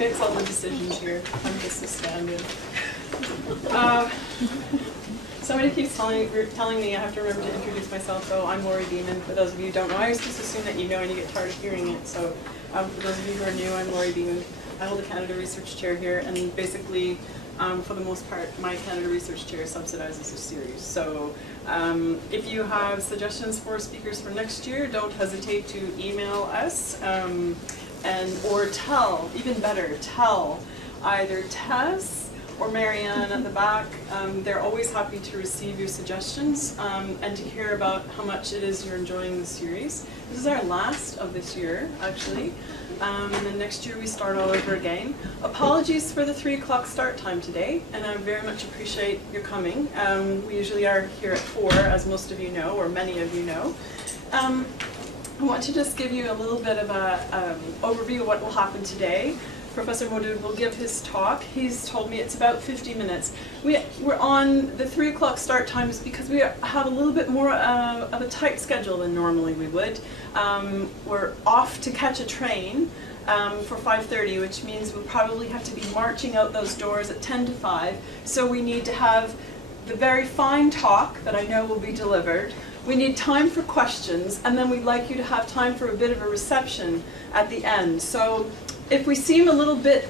makes all the decisions here. I'm just a stand-in. Somebody keeps telling me I have to remember to introduce myself, so I'm Laurie Beeman. For those of you who don't know, I always just assume that you know and you get tired of hearing it. So for those of you who are new, I'm Laurie Beeman. I hold the Canada Research Chair here, and basically, for the most part, my Canada Research Chair subsidizes the series. So if you have suggestions for speakers for next year, don't hesitate to email us, or tell, even better, tell either Tess or Marianne at the back. They're always happy to receive your suggestions and to hear about how much it is you're enjoying the series. This is our last of this year, actually. And then next year we start all over again. Apologies for the 3 o'clock start time today, and I very much appreciate your coming. We usually are here at 4, as most of you know, or many of you know. I want to just give you a little bit of an overview of what will happen today. Professor Modood will give his talk. He's told me it's about 50 minutes. We're on the 3 o'clock start times because we have a little bit more of a tight schedule than normally we would. We're off to catch a train for 5:30, which means we'll probably have to be marching out those doors at 10 to 5. So we need to have the very fine talk that I know will be delivered. We need time for questions, and then we'd like you to have time for a bit of a reception at the end. So if we seem a little bit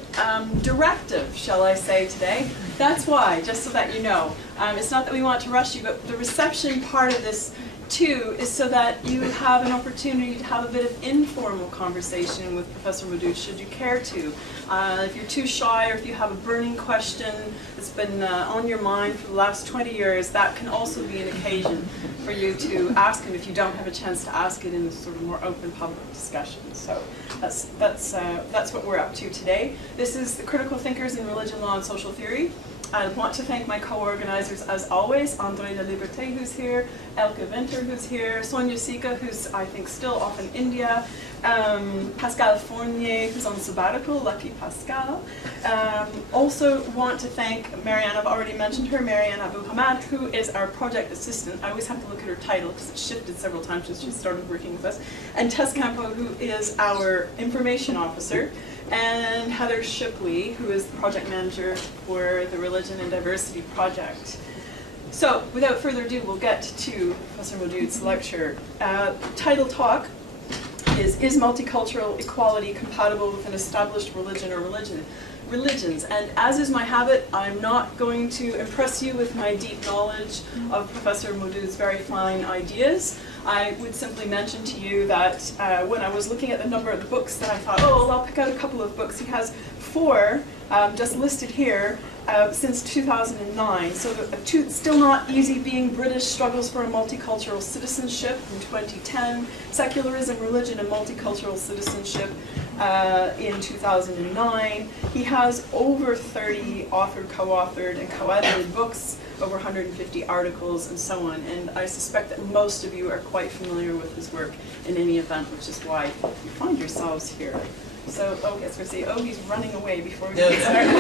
directive, shall I say, today, that's why, just so that you know. It's not that we want to rush you, but the reception part of this, too, is so that you have an opportunity to have a bit of informal conversation with Professor Modood, should you care to. If you're too shy, or if you have a burning question that's been on your mind for the last 20 years, that can also be an occasion for you to ask him if you don't have a chance to ask it in a sort of more open public discussion. So that's what we're up to today. This is the Critical Thinkers in Religion, Law, and Social Theory. I want to thank my co-organizers, as always, André La Liberté, who's here, Elke Winter, who's here, Sonia Sika, who's, I think, still off in India, Pascal Fournier, who's on sabbatical, lucky Pascal. Also want to thank Marianne, I've already mentioned her, Marianne Abu Hamad, who is our project assistant. I always have to look at her title because it's shifted several times since she started working with us. And Tess Campo, who is our information officer. And Heather Shipley, who is the project manager for the Religion and Diversity Project. So, without further ado, we'll get to Professor Modood's lecture. Title talk is Multicultural Equality Compatible with an Established Religion or Religions? And as is my habit, I'm not going to impress you with my deep knowledge of Professor Modood's very fine ideas. I would simply mention to you that when I was looking at the number of the books, that I thought, oh, well, I'll pick out a couple of books. He has 4 just listed here since 2009. So still not easy being British, Struggles for a Multicultural Citizenship in 2010, Secularism, Religion, and Multicultural Citizenship in 2009. He has over 30 authored, co-authored, and co-edited books, over 150 articles, and so on. And I suspect that most of you are quite familiar with his work in any event, which is why you find yourselves here. So, yes, we're saying, he's running away before we get started.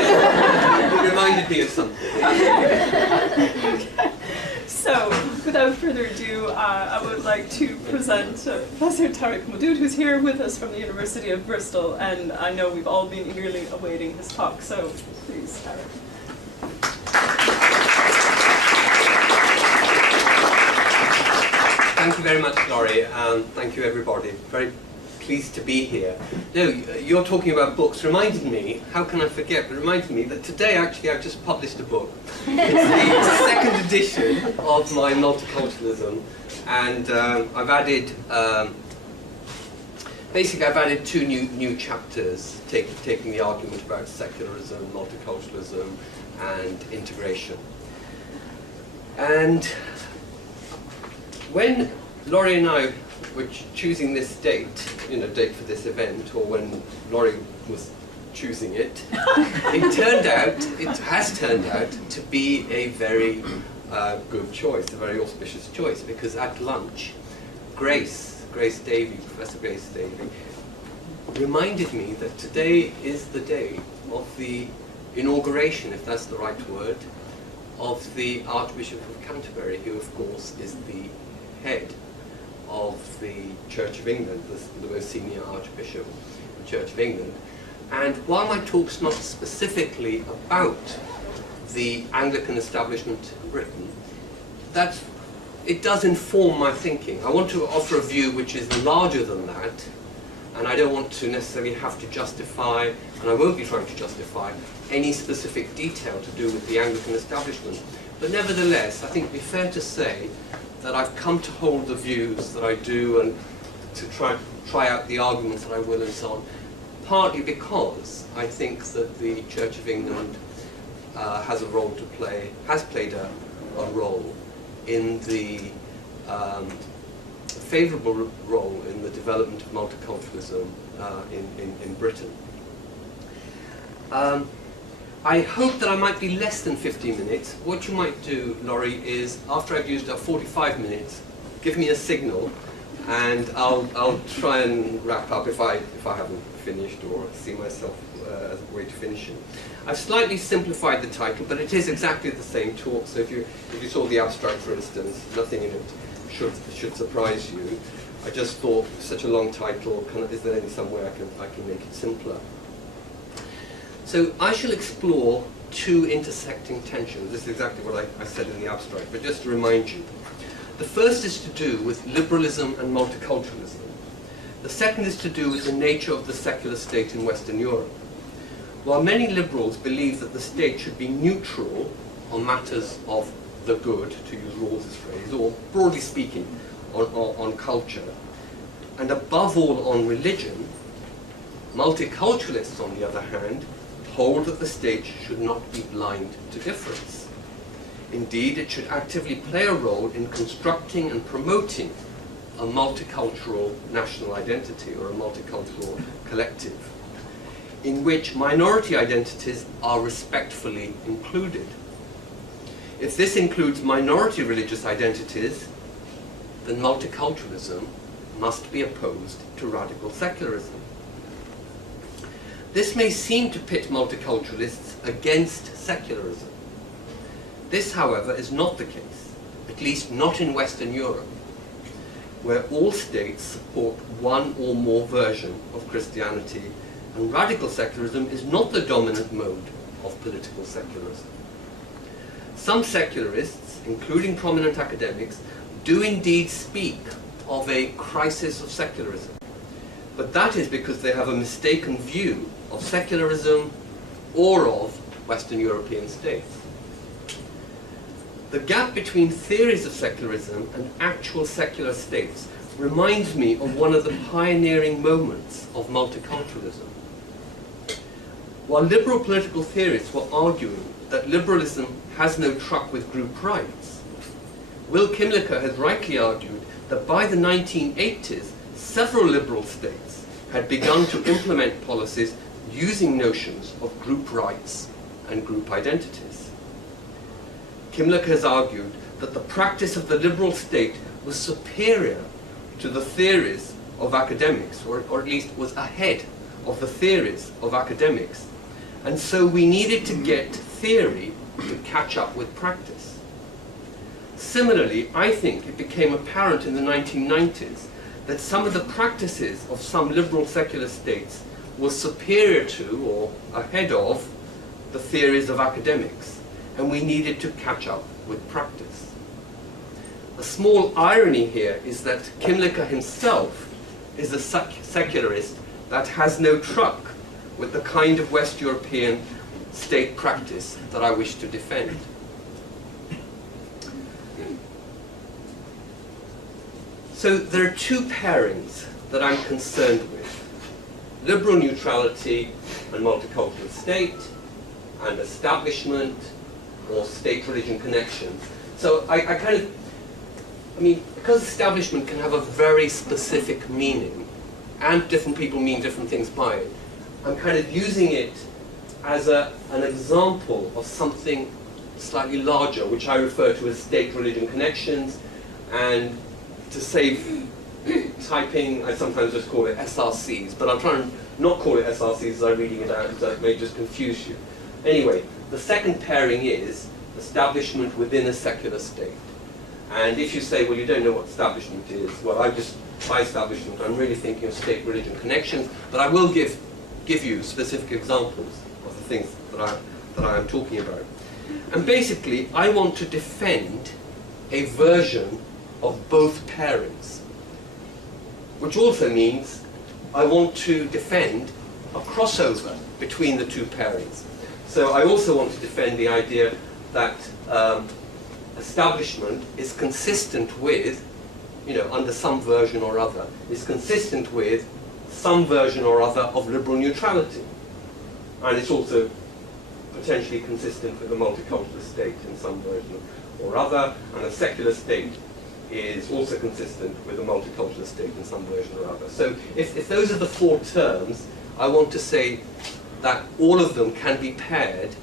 You reminded me of something. Okay. So, without further ado, I would like to present Professor Tariq Modood, who's here with us from the University of Bristol, and I know we've all been eagerly awaiting his talk. So, please, Tariq. Thank you very much, Laurie, and thank you, everybody. Very pleased to be here. No, you're talking about books. Reminded me, how can I forget, but reminded me that today, actually, I've just published a book. It's the second edition of my multiculturalism, and I've added, basically, I've added 2 new chapters, taking the argument about secularism, multiculturalism, and integration. And when Laurie and I were choosing this date for this event, or when Laurie was choosing it, it has turned out to be a very good choice, a very auspicious choice, because at lunch, Grace Davey, Professor Grace Davey, reminded me that today is the day of the inauguration, if that's the right word, of the Archbishop of Canterbury, who of course is the head of the Church of England, the most senior Archbishop of the Church of England. And while my talk's not specifically about the Anglican establishment in Britain, it does inform my thinking. I want to offer a view which is larger than that, and I don't want to necessarily have to justify, and I won't be trying to justify, any specific detail to do with the Anglican establishment. But nevertheless, I think it would be fair to say that I've come to hold the views that I do and to try out the arguments that I will and so on, partly because I think that the Church of England has a role to play, has played a role in the favourable role in the development of multiculturalism in Britain. I hope that I might be less than 15 minutes. What you might do, Laurie, is after I've used up 45 minutes, give me a signal, and I'll try and wrap up if I haven't finished or see myself as a way to finish it. I've slightly simplified the title, but it is exactly the same talk. So if you saw the abstract, for instance, nothing in it should surprise you. I just thought such a long title. Is there some way I can make it simpler? So I shall explore two intersecting tensions. This is exactly what I said in the abstract, but just to remind you. The first is to do with liberalism and multiculturalism. The second is to do with the nature of the secular state in Western Europe. While many liberals believe that the state should be neutral on matters of the good, to use Rawls's phrase, or broadly speaking, on culture, and above all on religion, multiculturalists, on the other hand, hold that the state should not be blind to difference. Indeed, it should actively play a role in constructing and promoting a multicultural national identity or a multicultural collective, in which minority identities are respectfully included. If this includes minority religious identities, then multiculturalism must be opposed to radical secularism. This may seem to pit multiculturalists against secularism. This, however, is not the case, at least not in Western Europe, where all states support one or more version of Christianity, and radical secularism is not the dominant mode of political secularism. Some secularists, including prominent academics, do indeed speak of a crisis of secularism, but that is because they have a mistaken view of secularism or of Western European states. The gap between theories of secularism and actual secular states reminds me of one of the pioneering moments of multiculturalism. While liberal political theorists were arguing that liberalism has no truck with group rights, Will Kimlicka has rightly argued that by the 1980s, several liberal states had begun to implement policies using notions of group rights and group identities. Kimlicka has argued that the practice of the liberal state was superior to the theories of academics, or at least was ahead of the theories of academics, and so we needed to get theory to catch up with practice. Similarly, I think it became apparent in the 1990s that some of the practices of some liberal secular states were superior to or ahead of the theories of academics, and we needed to catch up with practice. A small irony here is that Kimlicka himself is a secularist that has no truck with the kind of West European state practice that I wish to defend. So there are two pairings that I'm concerned with: liberal neutrality and multicultural state, and establishment or state-religion connections. So I mean, because establishment can have a very specific meaning, and different people mean different things by it, I'm kind of using it as an example of something slightly larger, which I refer to as state-religion connections, and to save typing, I sometimes just call it SRCs, but I'm trying to not call it SRCs as I'm reading it out, because that may just confuse you. Anyway, the second pairing is establishment within a secular state. And if you say, well, you don't know what establishment is, well, by establishment, I'm really thinking of state-religion connections, but I will give give you specific examples of the things that I am talking about. And basically, I want to defend a version of both pairings, which also means I want to defend a crossover between the two pairings. So I also want to defend the idea that establishment is consistent with, under some version or other, is consistent with some version or other of liberal neutrality. And it's also potentially consistent with a multicultural state in some version or other, and a secular state is also consistent with a multicultural state in some version or other. So if those are the four terms, I want to say that all of them can be paired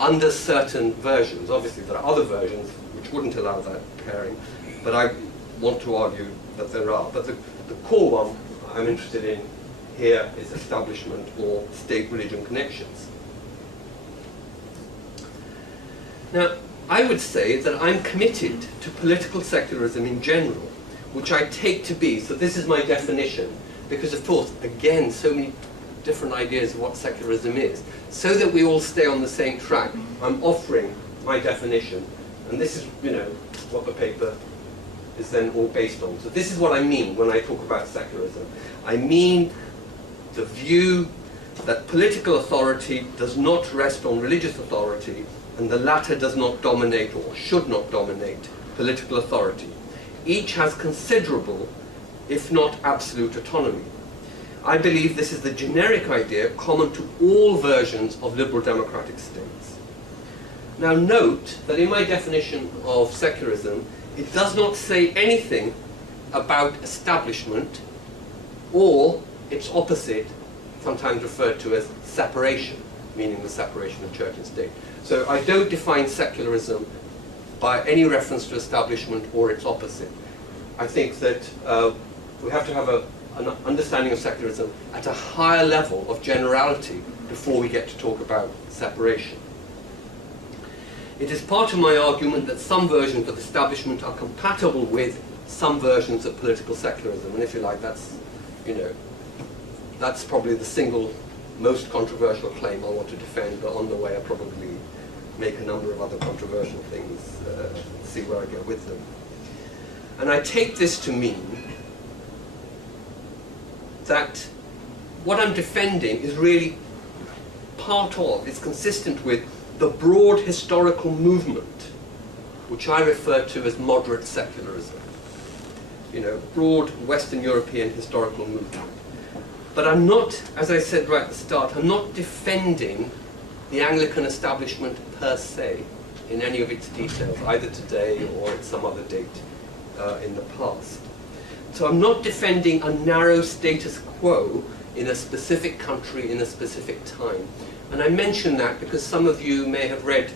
under certain versions. Obviously there are other versions which wouldn't allow that pairing, but I want to argue that there are. But the core one I'm interested in here is establishment or state-religion connections. Now, I would say that I'm committed to political secularism in general, which I take to be, so this is my definition, because of course, again, so many different ideas of what secularism is. So that we all stay on the same track, I'm offering my definition, and this is, what the paper is then all based on. So this is what I mean when I talk about secularism. I mean the view that political authority does not rest on religious authority, and the latter does not dominate or should not dominate political authority. Each has considerable, if not absolute, autonomy. I believe this is the generic idea common to all versions of liberal democratic states. Now note that in my definition of secularism, it does not say anything about establishment or its opposite, sometimes referred to as separation, meaning the separation of church and state. So I don't define secularism by any reference to establishment or its opposite. I think that we have to have an understanding of secularism at a higher level of generality before we get to talk about separation. It is part of my argument that some versions of establishment are compatible with some versions of political secularism, and if you like, that's probably the single most controversial claim I want to defend, but on the way I probably make a number of other controversial things, see where I go with them. And I take this to mean that what I'm defending is really part of, it's consistent with the broad historical movement, which I refer to as moderate secularism. Broad Western European historical movement. But I'm not, as I said right at the start, I'm not defending the Anglican establishment per se in any of its details, either today or at some other date in the past. So I'm not defending a narrow status quo in a specific country in a specific time. And I mention that because some of you may have read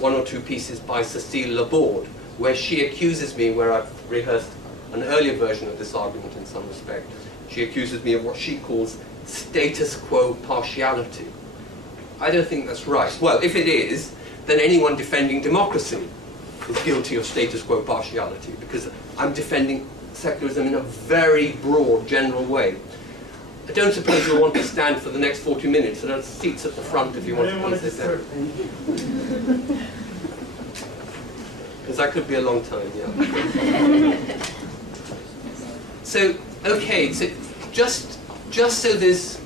one or two pieces by Cécile Laborde, where she accuses me, where I've rehearsed an earlier version of this argument in some respect, she accuses me of what she calls status quo partiality. I don't think that's right. Well, if it is, then anyone defending democracy is guilty of status quo partiality, because I'm defending secularism in a very broad, general way. I don't suppose you'll want to stand for the next 40 minutes. There are seats at the front if you want to sit there. Because that could be a long time, yeah. So, okay, so just so there's,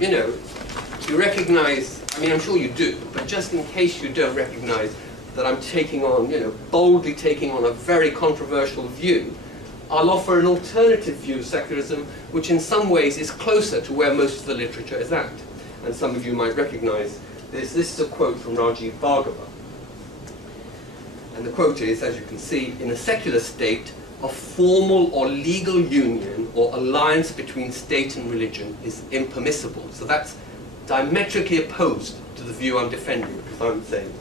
you recognize, I mean, I'm sure you do, but just in case you don't recognize that I'm taking on, boldly taking on a very controversial view, I'll offer an alternative view of secularism, which in some ways is closer to where most of the literature is at. And some of you might recognize this. This is a quote from Rajiv Bhargava. And the quote is, as you can see, in a secular state, a formal or legal union or alliance between state and religion is impermissible. So that's diametrically opposed to the view I'm defending, because I'm saying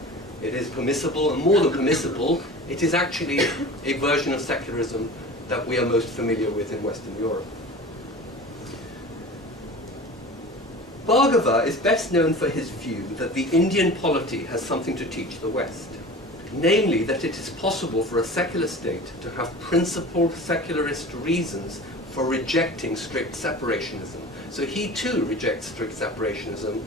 it is permissible, and more than permissible, it is actually a version of secularism that we are most familiar with in Western Europe. Bhargava is best known for his view that the Indian polity has something to teach the West, namely that it is possible for a secular state to have principled secularist reasons for rejecting strict separationism. So he too rejects strict separationism.